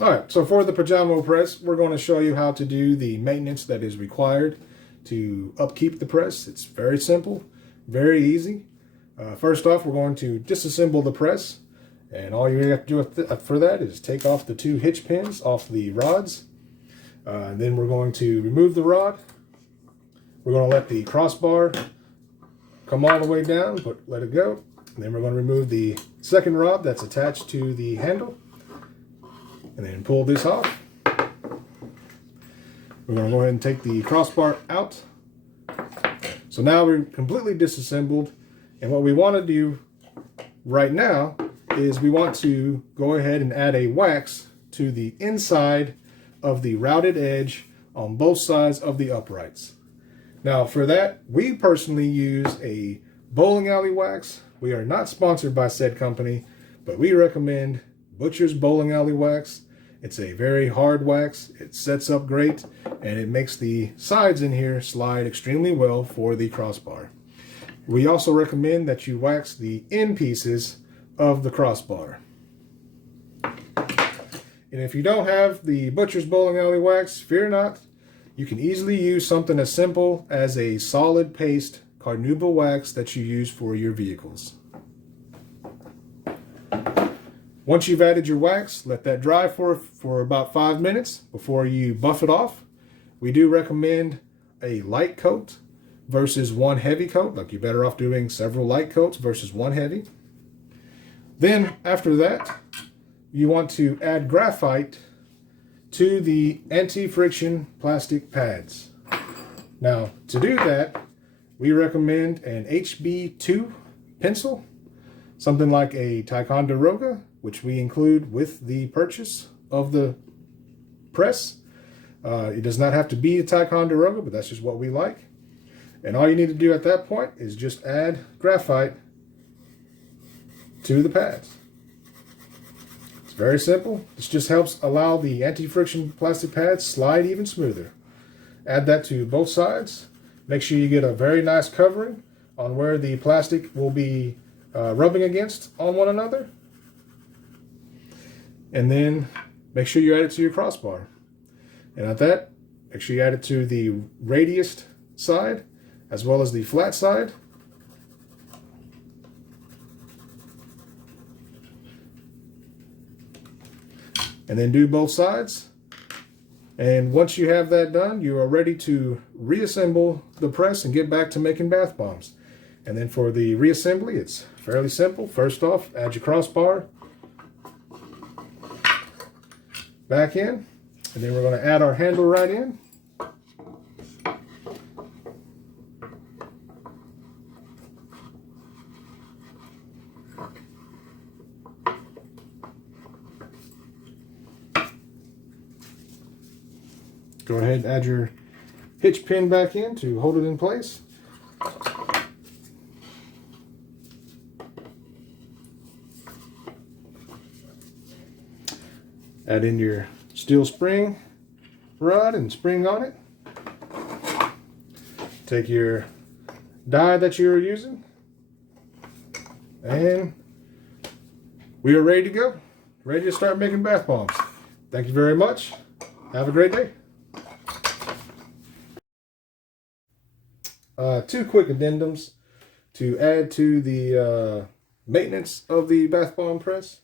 All right, so for the PaJaMo press, we're going to show you how to do the maintenance that is required to upkeep the press. It's very simple, very easy. First off, we're going to disassemble the press, and all you have to do for that is take off the 2 hitch pins off the rods. Then we're going to remove the rod. We're going to let the crossbar come all the way down, but let it go. And then we're going to remove the second rod that's attached to the handle. And then pull this off. We're going to go ahead and take the crossbar out. So now we're completely disassembled. And what we want to do right now is we want to go ahead and add a wax to the inside of the routed edge on both sides of the uprights. Now for that, we personally use a bowling alley wax. We are not sponsored by said company, but we recommend Butcher's Bowling Alley Wax. It's a very hard wax. It sets up great, and it makes the sides in here slide extremely well for the crossbar. We also recommend that you wax the end pieces of the crossbar. And if you don't have the Butcher's Bowling Alley Wax, fear not. You can easily use something as simple as a solid paste carnauba wax that you use for your vehicles. Once you've added your wax, let that dry for about 5 minutes before you buff it off. We do recommend a light coat versus one heavy coat. Like, you're better off doing several light coats versus one heavy. Then after that, you want to add graphite to the anti-friction plastic pads. Now, to do that, we recommend an HB2 pencil, something like a Ticonderoga, which we include with the purchase of the press. It does not have to be a Ticonderoga, but that's just what we like. And all you need to do at that point is just add graphite to the pads. It's very simple. This just helps allow the anti-friction plastic pads slide even smoother. Add that to both sides. Make sure you get a very nice covering on where the plastic will be rubbing against on one another. And then make sure you add it to your crossbar. And at that, make sure you add it to the radius side as well as the flat side. And then do both sides. And once you have that done, you are ready to reassemble the press and get back to making bath bombs. And then for the reassembly, it's fairly simple. First off, add your crossbar back in, and then we're going to add our handle right in. Go ahead and add your hitch pin back in to hold it in place. Add in your steel spring rod and spring on it. Take your die that you're using, and we are ready to go. Ready to start making bath bombs. Thank you very much. Have a great day. 2 quick addendums to add to the maintenance of the bath bomb press.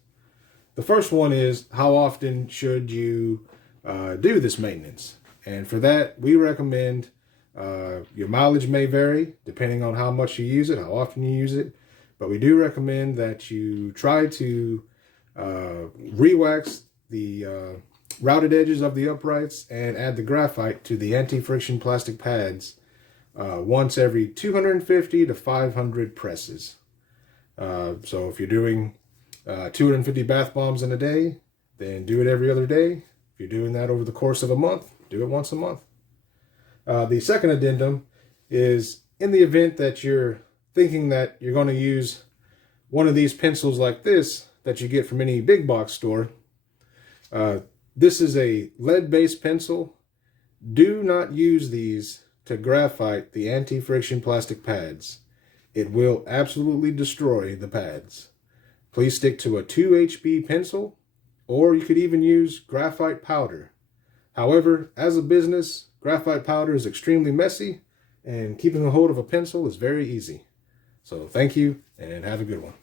The first one is, how often should you do this maintenance? And for that, we recommend, your mileage may vary depending on how much you use it, how often you use it, but we do recommend that you try to re-wax the routed edges of the uprights and add the graphite to the anti-friction plastic pads once every 250 to 500 presses. So if you're doing 250 bath bombs in a day, then do it every other day. If you're doing that over the course of a month, do it once a month. The second addendum is, in the event that you're thinking that you're going to use one of these pencils like this that you get from any big box store, this is a lead-based pencil. Do not use these to graphite the anti-friction plastic pads. It will absolutely destroy the pads. Please stick to a 2HB pencil or you could even use graphite powder. However, as a business, graphite powder is extremely messy, and keeping a hold of a pencil is very easy. So thank you, and have a good one.